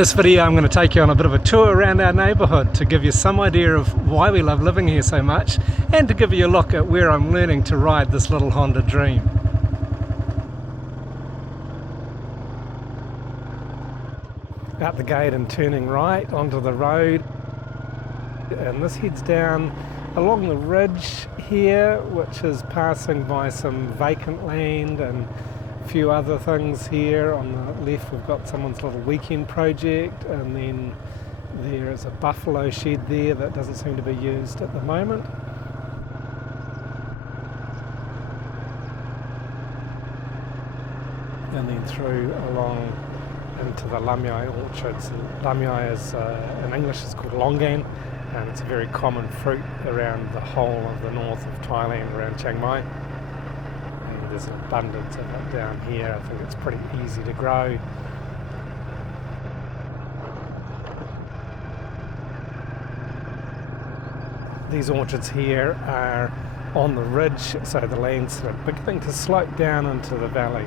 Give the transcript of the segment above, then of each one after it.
this video I'm going to take you on a bit of a tour around our neighbourhood to give you some idea of why we love living here so much, and to give you a look at where I'm learning to ride this little Honda Dream. Out the gate and turning right onto the road, and this heads down along the ridge here, which is passing by some vacant land and a few other things here. On the left we've got someone's little weekend project, and then there is a buffalo shed there that doesn't seem to be used at the moment. And then through along into the lamyai orchards. And lamyai is, in English is called longan, and it's a very common fruit around the whole of the north of Thailand, around Chiang Mai. And there's an abundance of it down here. I think it's pretty easy to grow. These orchards here are on the ridge, so the land's sort of beginning to slope down into the valley.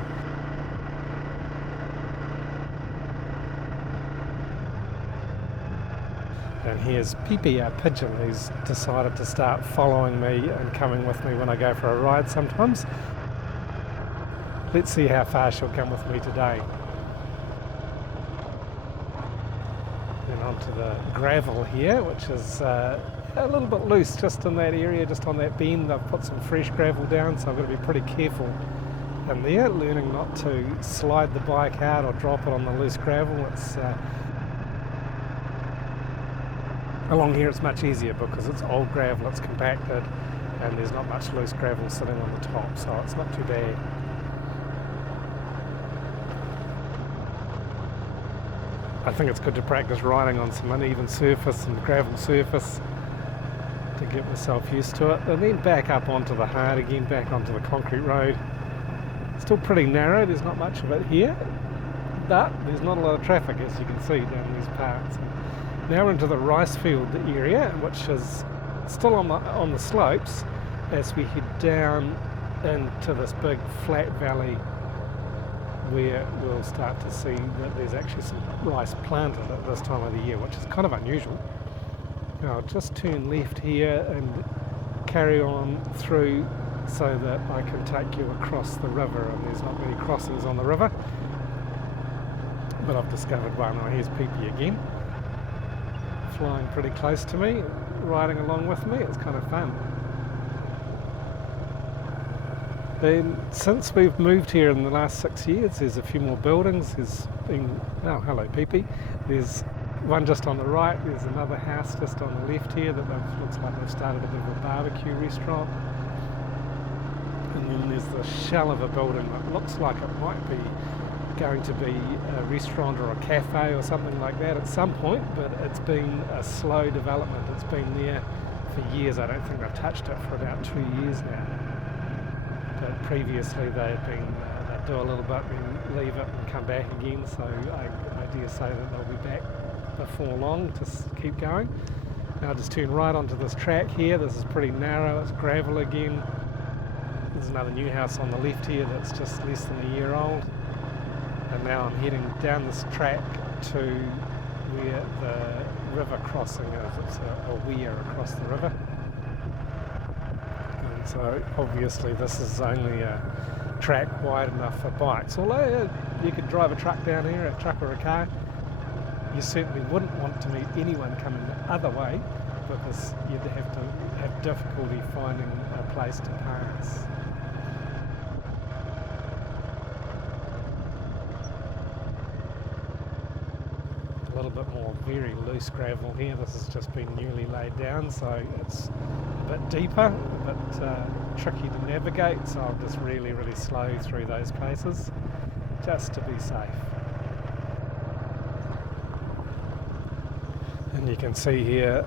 And here's Pipi, our pigeon, who's decided to start following me and coming with me when I go for a ride sometimes. Let's see how far she'll come with me today. Then onto the gravel here, which is a little bit loose just in that area, just on that bend. I've put some fresh gravel down, so I've got to be pretty careful in there, learning not to slide the bike out or drop it on the loose gravel. Along here it's much easier because it's old gravel, it's compacted, and there's not much loose gravel sitting on the top, so it's not too bad. I think it's good to practice riding on some uneven surface, some gravel surface, to get myself used to it, and then back up onto the hard again, back onto the concrete road. Still pretty narrow, there's not much of it here, but there's not a lot of traffic, as you can see down these parts. Now we're into the rice field area, which is still on the slopes, as we head down into this big flat valley where we'll start to see that there's actually some rice planted at this time of the year, which is kind of unusual. Now I'll just turn left here and carry on through so that I can take you across the river, and there's not many crossings on the river, but I've discovered one. Oh, here's Pipi again, flying pretty close to me, riding along with me. It's kind of fun. Then since we've moved here in the last 6 years, there's a few more buildings. There's been, oh hello Pipi, there's one just on the right, there's another house just on the left here that looks like they've started a bit of a barbecue restaurant, and then there's the shell of a building that looks like it might be going to be a restaurant or a cafe or something like that at some point, but it's been a slow development. It's been there for years. I don't think they've touched it for about 2 years now, but previously they'd do a little bit and leave it and come back again, so I dare say that they'll be back before long to keep going. Now I'll just turn right onto this track here. This is pretty narrow, it's gravel again. There's another new house on the left here that's just less than a year old. And now I'm heading down this track to where the river crossing is. It's a weir across the river. And so obviously this is only a track wide enough for bikes. Although you could drive a truck down here, a truck or a car, you certainly wouldn't want to meet anyone coming the other way, because you'd have to have difficulty finding a place to pass. A little bit more very loose gravel here. This has just been newly laid down, so it's a bit deeper, a bit tricky to navigate, so I'll just really slow through those places just to be safe. And you can see here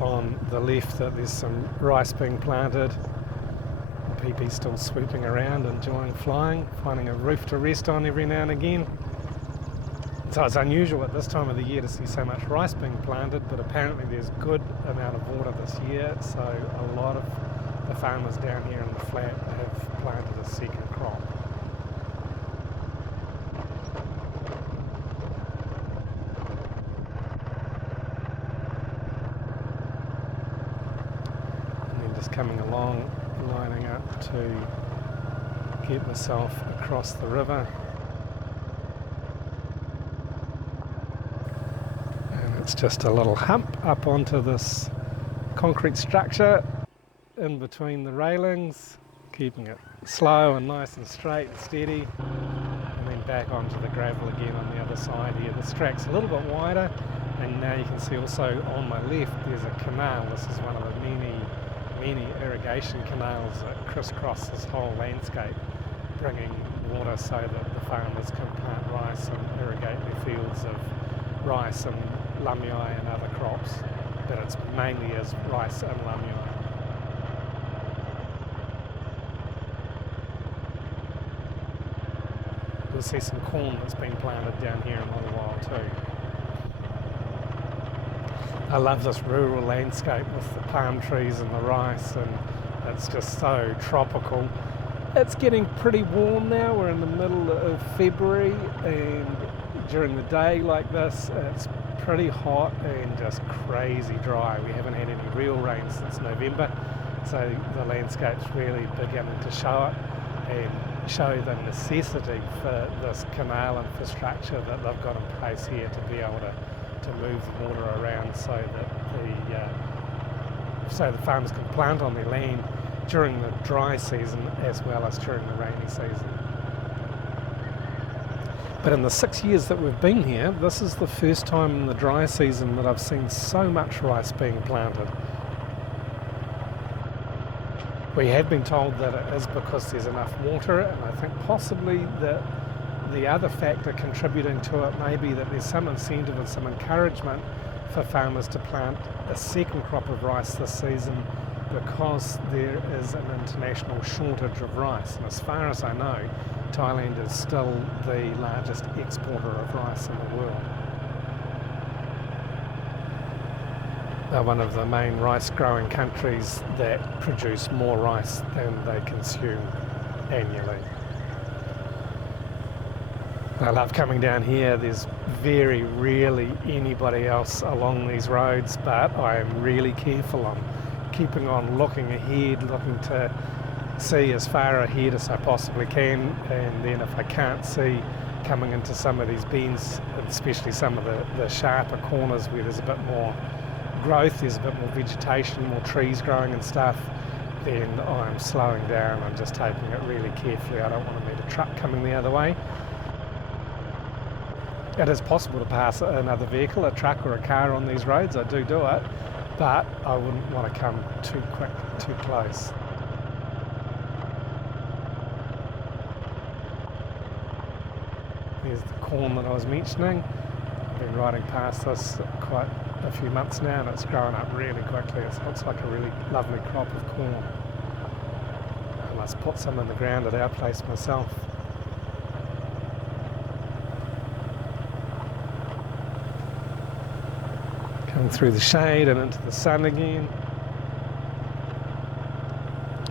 on the left that there's some rice being planted. Pipi's still sweeping around, enjoying flying, finding a roof to rest on every now and again. So it's unusual at this time of the year to see so much rice being planted, but apparently there's good amount of water this year, so a lot of the farmers down here in the flat have planted a second crop. just coming along, lining up to get myself across the river. And it's just a little hump up onto this concrete structure in between the railings, keeping it slow and nice and straight and steady, and then back onto the gravel again on the other side here. This track's a little bit wider, and now you can see also on my left there's a canal. This is one of the many irrigation canals that crisscross this whole landscape, bringing water so that the farmers can plant rice and irrigate their fields of rice and lamia and other crops, but it's mainly as rice and lamia. You'll see some corn that's been planted down here in a little while too. I love this rural landscape with the palm trees and the rice, and it's just so tropical. It's getting pretty warm now. We're in the middle of February, and during the day like this it's pretty hot and just crazy dry. We haven't had any real rain since November, so the landscape's really beginning to show it and show the necessity for this canal infrastructure that they've got in place here to be able to move the water around so that the farmers can plant on their land during the dry season as well as during the rainy season. But in the 6 years that we've been here, this is the first time in the dry season that I've seen so much rice being planted. We have been told that it is because there's enough water, and I think possibly that the other factor contributing to it may be that there's some incentive and some encouragement for farmers to plant a second crop of rice this season because there is an international shortage of rice. And as far as I know, Thailand is still the largest exporter of rice in the world. They're one of the main rice growing countries that produce more rice than they consume annually. I love coming down here. There's very rarely anybody else along these roads, but I am really careful. I'm keeping on looking ahead, looking to see as far ahead as I possibly can, and then if I can't see, coming into some of these bends, especially some of the sharper corners where there's a bit more growth, there's a bit more vegetation, more trees growing and stuff, then I'm slowing down. I'm just taking it really carefully. I don't want to meet a truck coming the other way. It is possible to pass another vehicle, a truck or a car on these roads. I do it, but I wouldn't want to come too quick, too close. There's the corn that I was mentioning. I've been riding past this quite a few months now, and it's growing up really quickly. It looks like a really lovely crop of corn. I must put some in the ground at our place myself. Coming through the shade and into the sun again.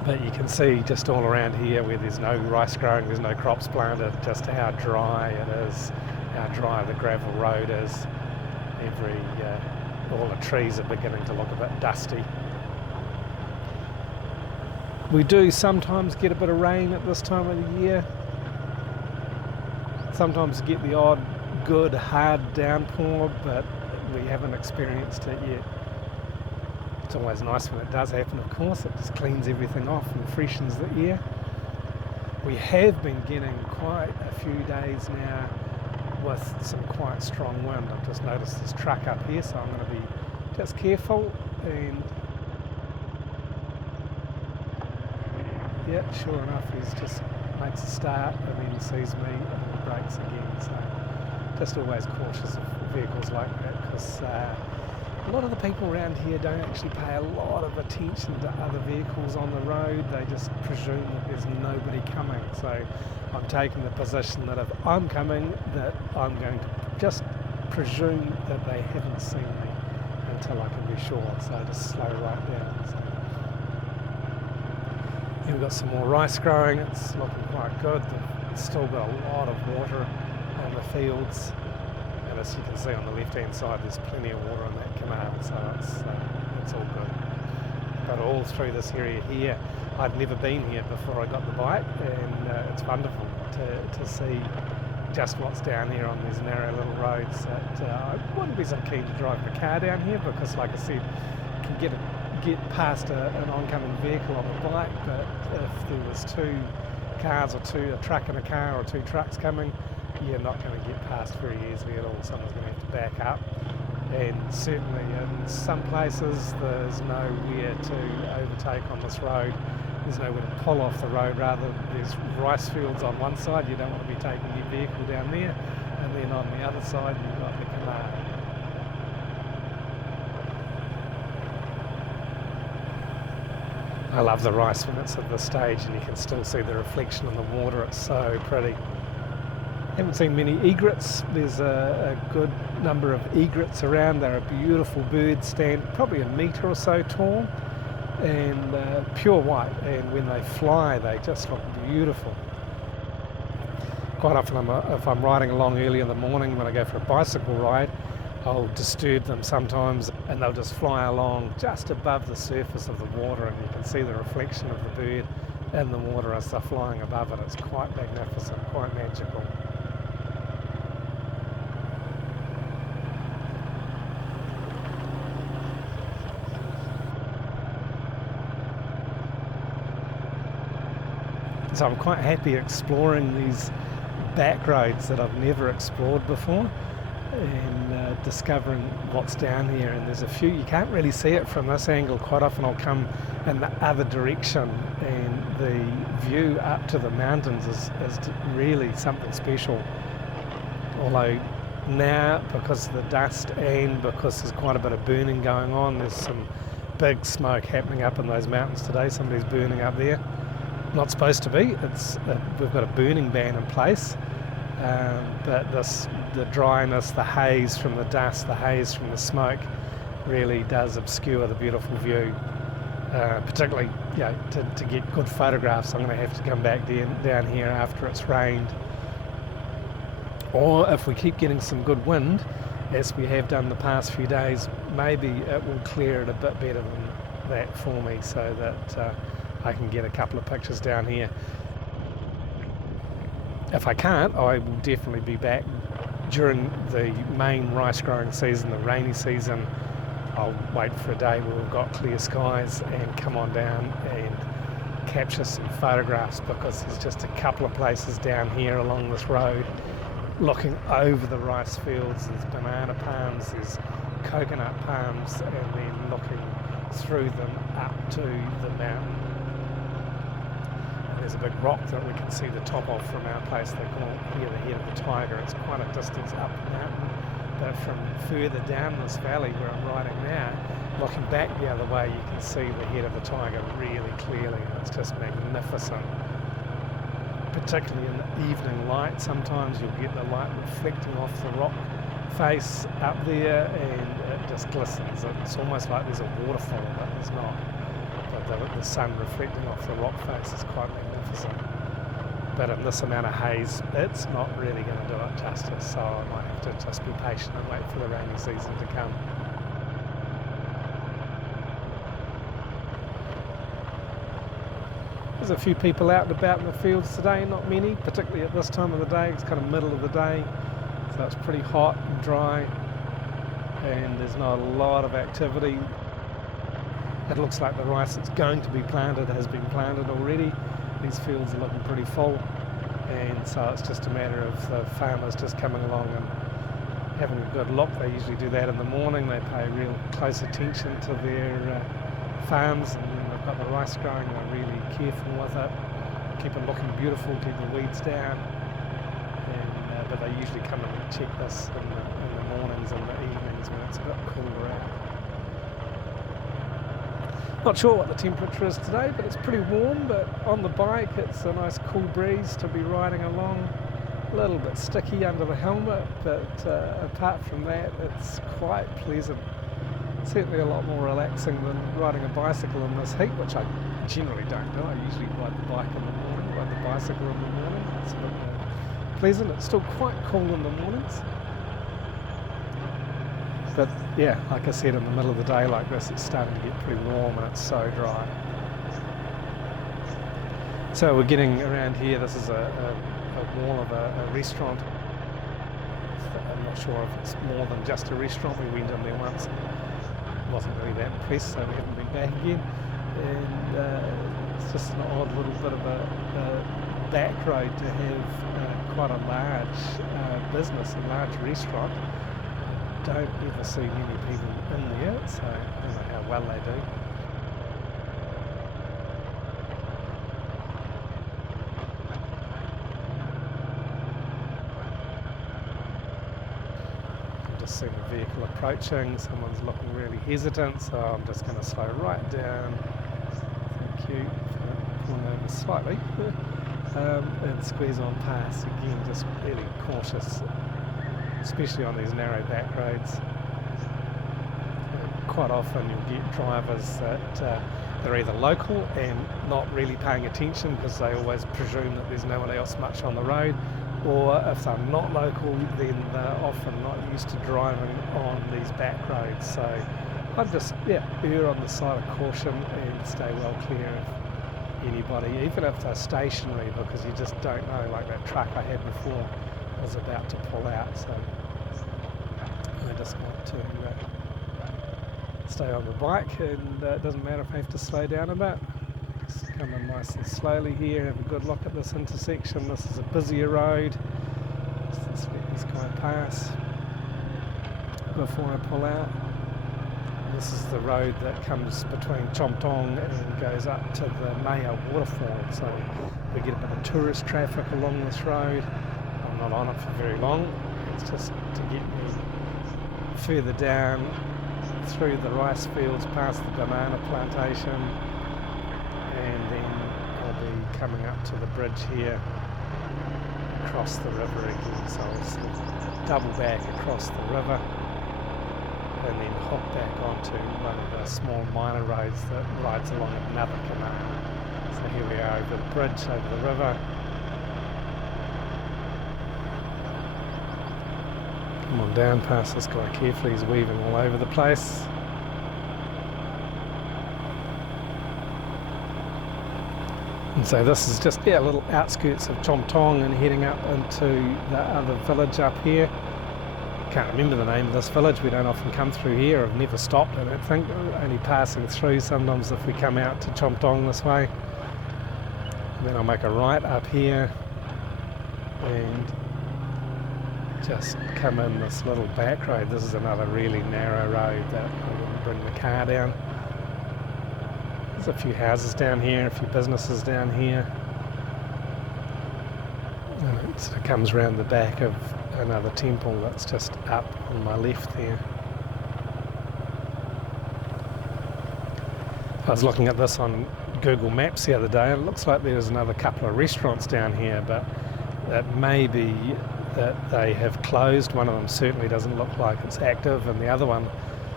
But you can see just all around here where there's no rice growing, there's no crops planted, just how dry it is, how dry the gravel road is. All the trees are beginning to look a bit dusty. We do sometimes get a bit of rain at this time of the year. Sometimes get the odd good hard downpour, but we haven't experienced it yet. It's always nice when it does happen, of course. It just cleans everything off and freshens the air. We have been getting quite a few days now with some quite strong wind. I've just noticed this truck up here, so I'm going to be just careful. And yeah, sure enough, he just makes a start and then sees me and brakes again. So just always cautious of vehicles like that, because a lot of the people around here don't actually pay a lot of attention to other vehicles on the road. They just presume that there's nobody coming. So I'm taking the position that if I'm coming, that I'm going to just presume that they haven't seen me until I can be sure. So I just slow right down. So here we've got some more rice growing. It's looking quite good. It's still got a lot of water on the fields. And as you can see on the left hand side, there's plenty of water on that canal, so it's all good. But all through this area here, I'd never been here before I got the bike, and it's wonderful to see just what's down here on these narrow little roads. That I wouldn't be so keen to drive my car down here because, like I said, you can get past an oncoming vehicle on the bike, but if there was two cars or a truck and a car or two trucks coming, you're not going to get past very easily at all. Someone's going to have to back up. And certainly in some places there's nowhere to overtake on this road. There's nowhere to pull off the road, rather there's rice fields on one side, you don't want to be taking your vehicle down there, and then on the other side you've got the canal. I love the rice when it's at this stage and you can still see the reflection in the water, it's so pretty. Haven't seen many egrets. There's a good number of egrets around. They're a beautiful bird, stand probably a metre or so tall, and pure white, and when they fly they just look beautiful. Quite often if I'm riding along early in the morning when I go for a bicycle ride, I'll disturb them sometimes and they'll just fly along just above the surface of the water, and you can see the reflection of the bird in the water as they're flying above it. It's quite magnificent, quite magical. So I'm quite happy exploring these back roads that I've never explored before, and discovering what's down here. And there's a few, you can't really see it from this angle. Quite often I'll come in the other direction, and the view up to the mountains is really something special. Although now, because of the dust and because there's quite a bit of burning going on, there's some big smoke happening up in those mountains today. Somebody's burning up there. Not supposed to be. We've got a burning ban in place, but the dryness, the haze from the dust, the haze from the smoke really does obscure the beautiful view. Particularly, to get good photographs, I'm going to have to come back down here after it's rained, or if we keep getting some good wind, as we have done the past few days, maybe it will clear it a bit better than that for me, so that I can get a couple of pictures down here. If I can't, I will definitely be back during the main rice growing season, the rainy season. I'll wait for a day where we've got clear skies and come on down and capture some photographs, because there's just a couple of places down here along this road looking over the rice fields. There's banana palms, there's coconut palms, and then looking through them up to the mountain. There's a big rock that we can see the top of from our place. They call it here the head of the tiger. It's quite a distance up the mountain, but from further down this valley where I'm riding now, looking back the other way, you can see the head of the tiger really clearly, and it's just magnificent. Particularly in the evening light, sometimes you'll get the light reflecting off the rock face up there, and it just glistens. It's almost like there's a waterfall, but there's not. But the sun reflecting off the rock face is quite magnificent. But in this amount of haze, it's not really going to do it justice, so I might have to just be patient and wait for the rainy season to come. There's a few people out and about in the fields today, not many, particularly at this time of the day. It's kind of middle of the day, so it's pretty hot and dry, and there's not a lot of activity. It looks like the rice that's going to be planted has been planted already. These fields are looking pretty full, and so it's just a matter of the farmers just coming along and having a good look. They usually do that in the morning. They pay real close attention to their farms, and when they've got the rice growing, they're really careful with it, keep it looking beautiful, keep the weeds down. And but they usually come and check this in the mornings and the evenings when it's a bit cooler out. Not sure what the temperature is today, but it's pretty warm. But on the bike, it's a nice cool breeze to be riding along. A little bit sticky under the helmet, but apart from that, it's quite pleasant. Certainly a lot more relaxing than riding a bicycle in this heat, which I generally don't do. I usually ride the bike in the morning, ride the bicycle in the morning. It's a bit more pleasant. It's still quite cool in the mornings. But yeah, like I said, in the middle of the day like this, it's starting to get pretty warm and it's so dry. So we're getting around here. This is a wall of a restaurant. I'm not sure if it's more than just a restaurant. We went in there once. Wasn't really that impressed, so we haven't been back again. And it's just an odd little bit of a back road to have quite a large business, a large restaurant. Don't ever see many people in there, so I don't know how well they do. I'm just seeing a vehicle approaching, someone's looking really hesitant, so I'm just going to slow right down. Thank you for pulling over slightly. And squeeze on past again, just really cautious, especially on these narrow back roads. Quite often you'll get drivers that they're either local and not really paying attention because they always presume that there's no one else much on the road, or if they're not local then they're often not used to driving on these back roads. So I'd just err on the side of caution and stay well clear of anybody, even if they're stationary, because you just don't know. Like that truck I had before was about to pull out, so I just want to stay on the bike, and it doesn't matter if I have to slow down a bit. Just come in nice and slowly here, have a good look at this intersection. This is a busier road. Let's let this guy pass before I pull out. This is the road that comes between Chomtong and goes up to the Maya waterfall, so we get a bit of tourist traffic along this road. I'm not on it for very long, it's just to get me further down through the rice fields, past the banana plantation, and then I'll be coming up to the bridge here, across the river again. So I'll sort of double back across the river and then hop back onto one of the small minor roads that rides along another canal. So here we are over the bridge over the river. Come on down past this guy carefully, he's weaving all over the place. And so this is just little outskirts of Chomtong and heading up into the other village up here. Can't remember the name of this village, we don't often come through here. I've never stopped, I don't think, only passing through sometimes if we come out to Chomtong this way. And then I'll make a right up here and just come in this little back road. This is another really narrow road that I wouldn't bring the car down. There's a few houses down here, a few businesses down here. And it sort of comes around the back of another temple that's just up on my left there. I was looking at this on Google Maps the other day, and it looks like there's another couple of restaurants down here, but it may be that they have closed. One of them certainly doesn't look like it's active, and the other one,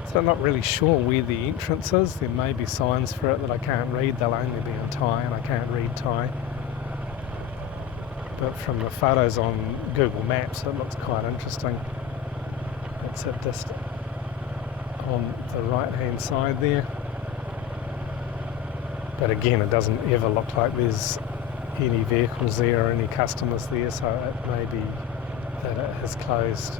so I'm not really sure where the entrance is. There may be signs for it that I can't read. They'll only be in Thai, and I can't read Thai. But from the photos on Google Maps, it looks quite interesting. It's just on the right-hand side there. But again, it doesn't ever look like there's any vehicles there or any customers there, so it may be that it has closed.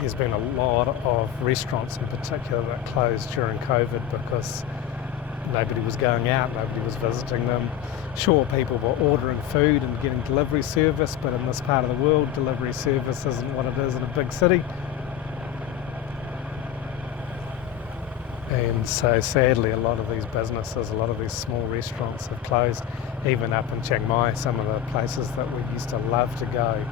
There's been a lot of restaurants in particular that closed during COVID because nobody was going out, nobody was visiting them. Sure, people were ordering food and getting delivery service, but in this part of the world, delivery service isn't what it is in a big city. And so sadly, a lot of these businesses, a lot of these small restaurants have closed. Even up in Chiang Mai, some of the places that we used to love to go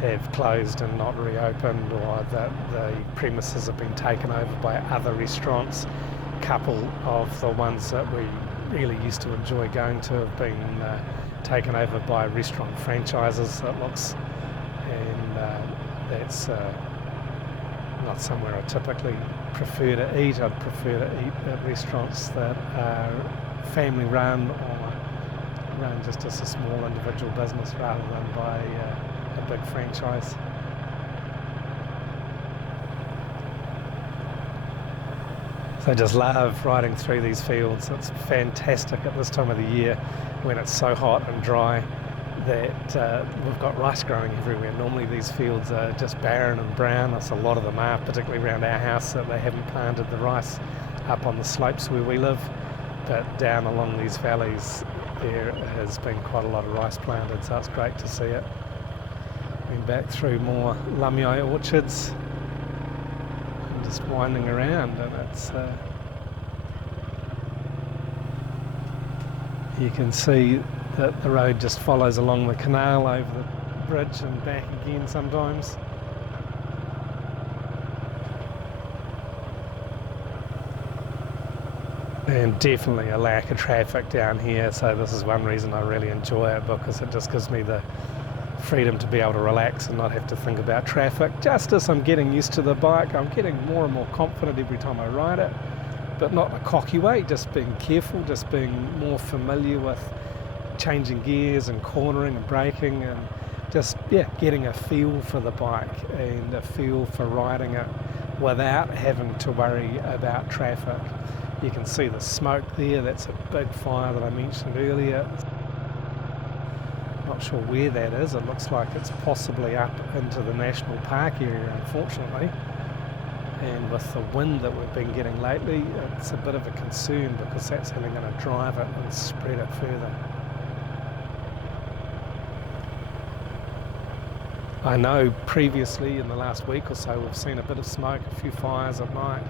have closed and not reopened, or that the premises have been taken over by other restaurants. A couple of the ones that we really used to enjoy going to have been taken over by restaurant franchises, it looks, and that's not somewhere I typically prefer to eat. I'd prefer to eat at restaurants that are family run or run just as a small individual business rather than by a big franchise. I just love riding through these fields. It's fantastic at this time of the year when it's so hot and dry that we've got rice growing everywhere. Normally these fields are just barren and brown, as a lot of them are, particularly around our house, that they haven't planted the rice up on the slopes where we live. But down along these valleys there has been quite a lot of rice planted, so it's great to see it. Been back through more lummi orchards and just winding around, and it's you can see that the road just follows along the canal over the bridge and back again sometimes. And definitely a lack of traffic down here, so this is one reason I really enjoy it, because it just gives me the freedom to be able to relax and not have to think about traffic. Just as I'm getting used to the bike, I'm getting more and more confident every time I ride it, but not in a cocky way, just being careful, just being more familiar with changing gears and cornering and braking, and just getting a feel for the bike and a feel for riding it without having to worry about traffic. You can see the smoke there, that's a big fire that I mentioned earlier. Not sure where that is, it looks like it's possibly up into the national park area, unfortunately. And with the wind that we've been getting lately, it's a bit of a concern, because that's only going to drive it and spread it further. I know previously in the last week or so we've seen a bit of smoke, a few fires at night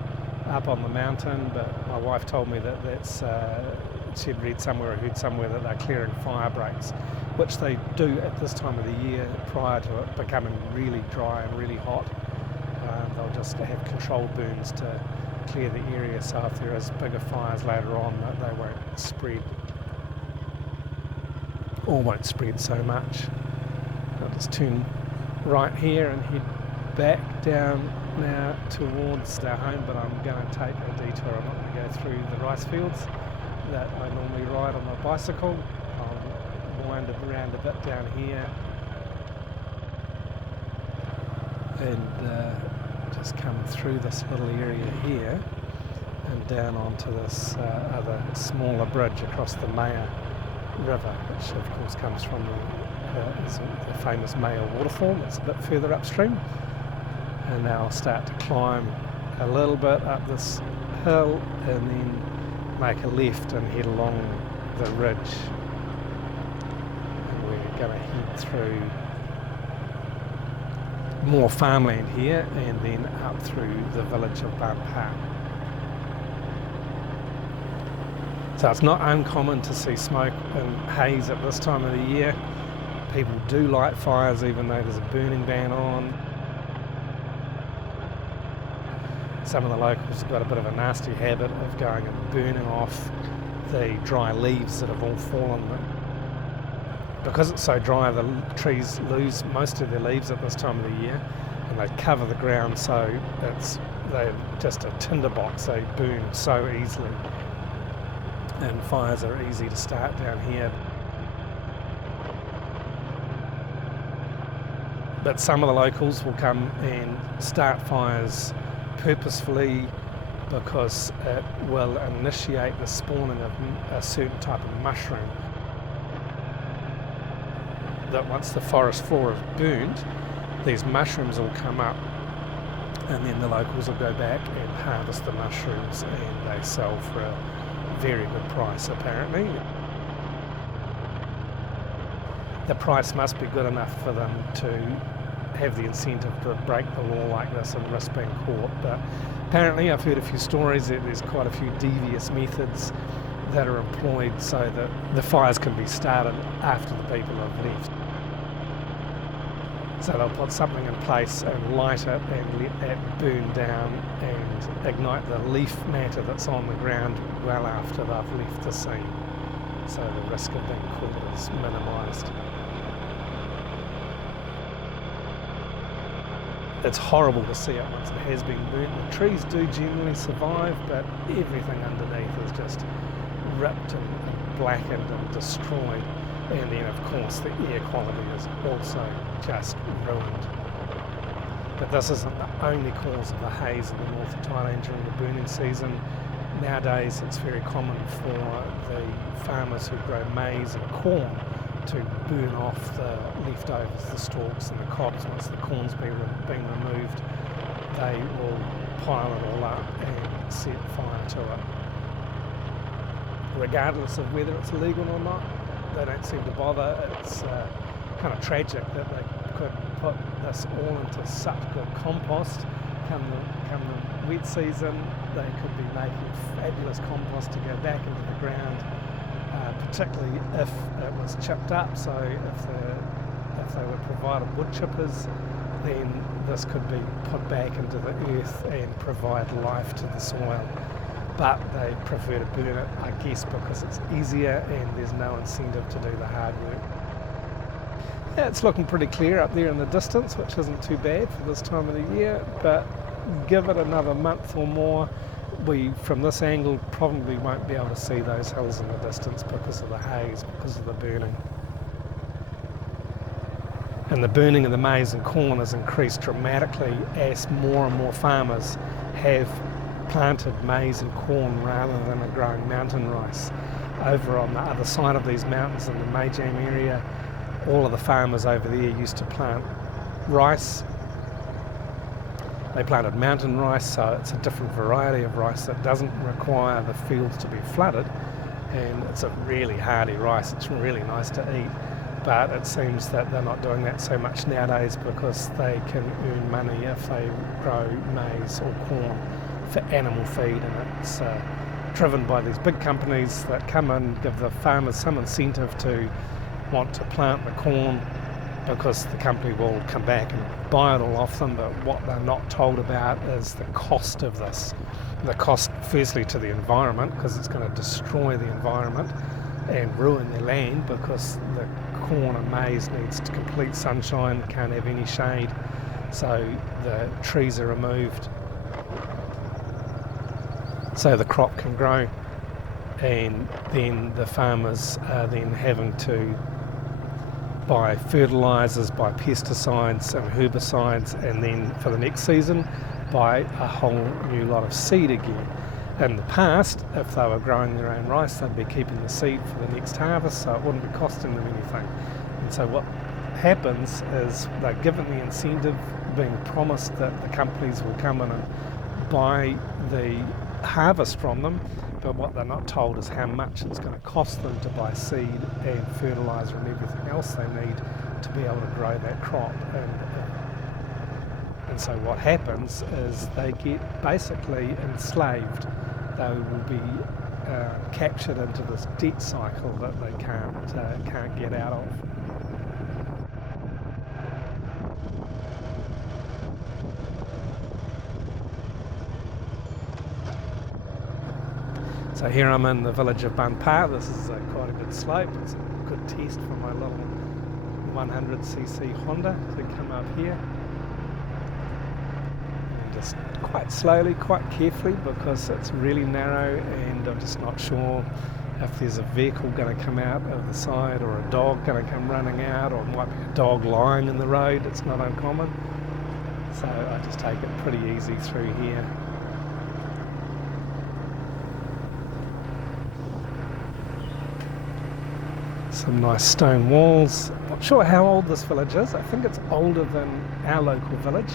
up on the mountain, but my wife told me that that's she'd read somewhere or heard somewhere that they're clearing fire breaks, which they do at this time of the year prior to it becoming really dry and really hot. They'll just have controlled burns to clear the area, so if there is bigger fires later on, that they won't spread, or won't spread so much. I'll just turn right here and head back down now towards our home, but I'm going to take a detour. I'm not going to go through the rice fields that I normally ride on my bicycle. I'll wind around a bit down here and just come through this little area here and down onto this other smaller bridge across the Maya River, which of course comes from the famous Maya waterfall. It's a bit further upstream. And now I'll start to climb a little bit up this hill and then make a left and head along the ridge. And we're going to head through more farmland here and then up through the village of Bampa. So it's not uncommon to see smoke and haze at this time of the year. People do light fires even though there's a burning ban on. Some of the locals have got a bit of a nasty habit of going and burning off the dry leaves that have all fallen. Because it's so dry, the trees lose most of their leaves at this time of the year, and they cover the ground, so they're just a tinderbox. They burn so easily, and fires are easy to start down here. But some of the locals will come and start fires purposefully because it will initiate the spawning of a certain type of mushroom that once the forest floor is burned, these mushrooms will come up, and then the locals will go back and harvest the mushrooms, and they sell for a very good price apparently. The price must be good enough for them to have the incentive to break the law like this and risk being caught. But apparently I've heard a few stories that there's quite a few devious methods that are employed so that the fires can be started after the people have left. So they'll put something in place and light it and let that burn down and ignite the leaf matter that's on the ground well after they've left the scene. So the risk of being caught is minimised. It's horrible to see it once it has been burnt. The trees do generally survive, but everything underneath is just ripped and blackened and destroyed. And then of course the air quality is also just ruined. But this isn't the only cause of the haze in the north of Thailand during the burning season. Nowadays it's very common for the farmers who grow maize and corn to burn off the leftovers, the stalks and the cobs. Once the corn's been removed, they will pile it all up and set fire to it. Regardless of whether it's illegal or not, they don't seem to bother. It's kind of tragic that they could put this all into such good compost. Come the wet season, they could be making fabulous compost to go back into the ground, particularly if it was chipped up. So if they were provided wood chippers, then this could be put back into the earth and provide life to the soil. But they prefer to burn it, I guess, because it's easier and there's no incentive to do the hard work. Yeah, it's looking pretty clear up there in the distance, which isn't too bad for this time of the year, but give it another month or more, we, from this angle, probably won't be able to see those hills in the distance because of the haze, because of the burning. And the burning of the maize and corn has increased dramatically as more and more farmers have planted maize and corn rather than growing mountain rice. Over on the other side of these mountains in the Majam area, all of the farmers over there used to plant rice. They planted mountain rice, so it's a different variety of rice that doesn't require the fields to be flooded, and it's a really hardy rice. It's really nice to eat, but it seems that they're not doing that so much nowadays because they can earn money if they grow maize or corn for animal feed, and it's driven by these big companies that come in, give the farmers some incentive to want to plant the corn because the company will come back and buy it all off them. But what they're not told about is the cost of this. The cost firstly to the environment, because it's going to destroy the environment and ruin their land, because the corn and maize needs complete sunshine, can't have any shade, so the trees are removed so the crop can grow, and then the farmers are then having to buy fertilisers, buy pesticides and herbicides, and then for the next season buy a whole new lot of seed again. In the past, if they were growing their own rice, they'd be keeping the seed for the next harvest, so it wouldn't be costing them anything. And so what happens is they're given the incentive, being promised that the companies will come in and buy the harvest from them, but what they're not told is how much it's going to cost them to buy seed and fertiliser and everything else they need to be able to grow that crop. And so what happens is they get basically enslaved. They will be captured into this debt cycle that they can't get out of. So here I'm in the village of Banpa. This is quite a good slope. It's a good test for my little 100cc Honda to come up here. And just quite slowly, quite carefully, because it's really narrow and I'm just not sure if there's a vehicle going to come out of the side or a dog going to come running out, or it might be a dog lying in the road. It's not uncommon. So I just take it pretty easy through here. Some nice stone walls. Not sure how old this village is. I think it's older than our local village,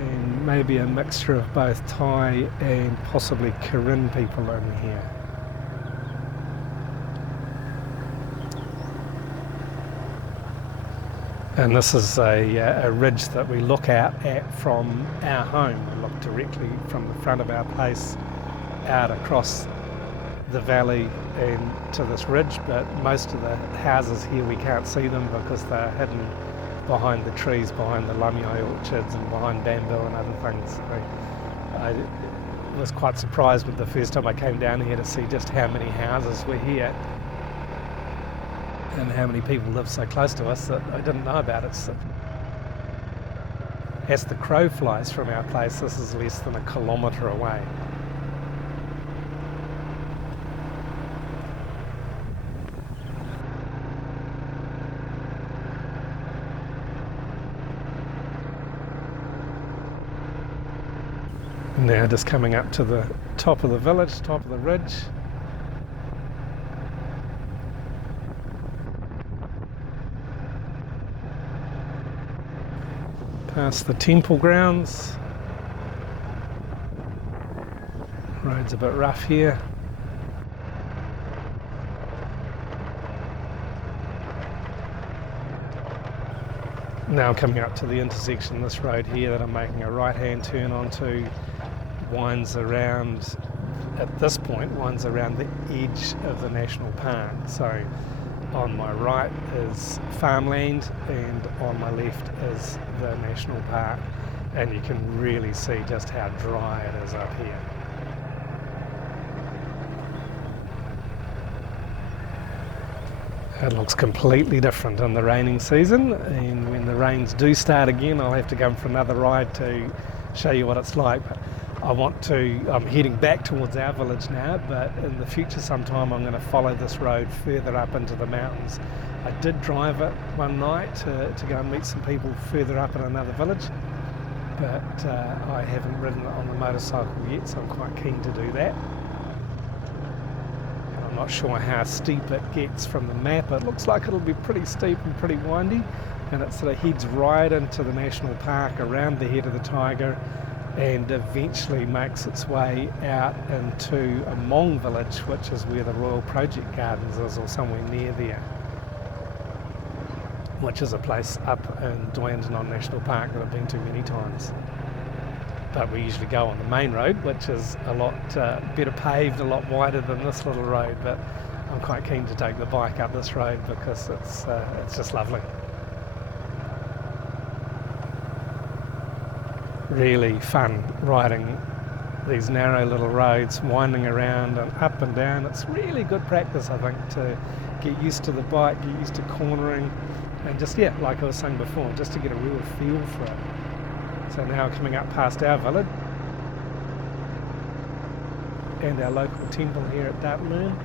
and maybe a mixture of both Thai and possibly Karen people in here. And this is a ridge that we look out at from our home. We look directly from the front of our place out across the valley and to this ridge, but most of the houses here we can't see them because they're hidden behind the trees, behind the lamyai orchards and behind bamboo and other things. So I was quite surprised with the first time I came down here to see just how many houses were here and how many people live so close to us that I didn't know about it. So as the crow flies from our place, this is less than a kilometre away. Now just coming up to the top of the village, top of the ridge. Past the temple grounds. Road's a bit rough here. Now I'm coming up to the intersection, this road here that I'm making a right-hand turn onto winds around, at this point, winds around the edge of the national park. So on my right is farmland and on my left is the national park, and you can really see just how dry it is up here. It looks completely different in the raining season, and when the rains do start again I'll have to go for another ride to show you what it's like. But I'm heading back towards our village now, but in the future sometime I'm going to follow this road further up into the mountains. I did drive it one night to go and meet some people further up in another village, but I haven't ridden it on the motorcycle yet, so I'm quite keen to do that. I'm not sure how steep it gets from the map. It looks like it'll be pretty steep and pretty windy, and it sort of heads right into the national park around the head of the tiger and eventually makes its way out into a Hmong village, which is where the Royal Project Gardens is, or somewhere near there, which is a place up in Dandenong National Park that I've been to many times. But we usually go on the main road, which is a lot better paved, a lot wider than this little road, but I'm quite keen to take the bike up this road because it's just lovely. Really fun riding these narrow little roads, winding around and up and down. It's really good practice, I think, to get used to the bike, get used to cornering, and just, yeah, like I was saying before, just to get a real feel for it. So now coming up past our village and our local temple here at Dartmoor.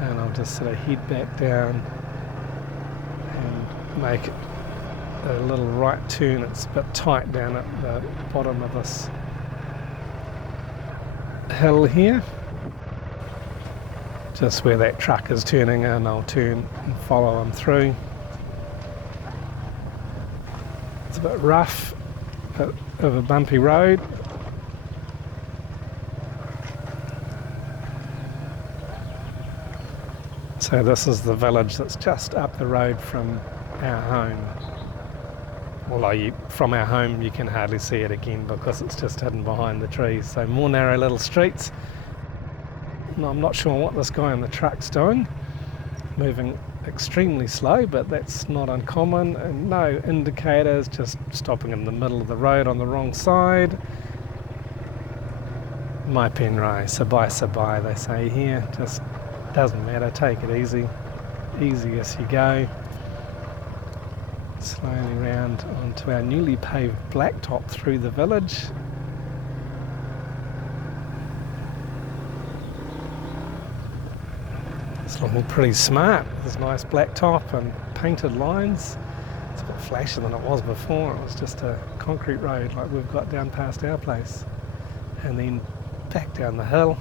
And I'll just sort of head back down and make a little right turn. It's a bit tight down at the bottom of this hill here. Just where that truck is turning in, I'll turn and follow them through. It's a bit rough, a bit of a bumpy road. So this is the village that's just up the road from our home. Although from our home you can hardly see it again because it's just hidden behind the trees. So more narrow little streets. I'm not sure what this guy in the truck's doing, moving extremely slow, but that's not uncommon, and no indicators, just stopping in the middle of the road on the wrong side. Mai penrai, sabai, they say here, just doesn't matter, take it easy as you go. Slowly round onto our newly paved blacktop through the village. It's looking pretty smart. There's nice blacktop and painted lines. It's a bit flashier than it was before. It was just a concrete road like we've got down past our place. And then back down the hill.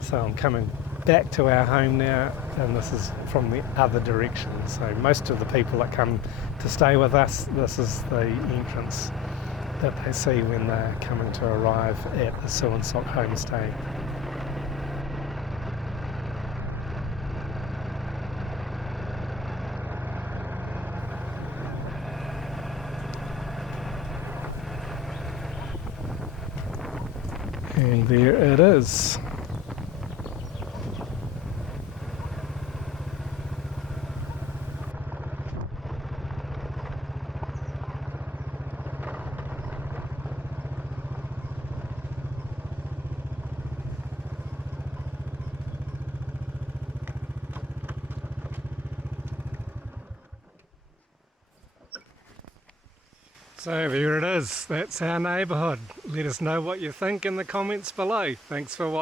So I'm coming back to our home now, and this is from the other direction. So most of the people that come to stay with us, this is the entrance that they see when they're coming to arrive at the Suansock homestay. And there it is. So there it is, that's our neighbourhood. Let us know what you think in the comments below. Thanks for watching.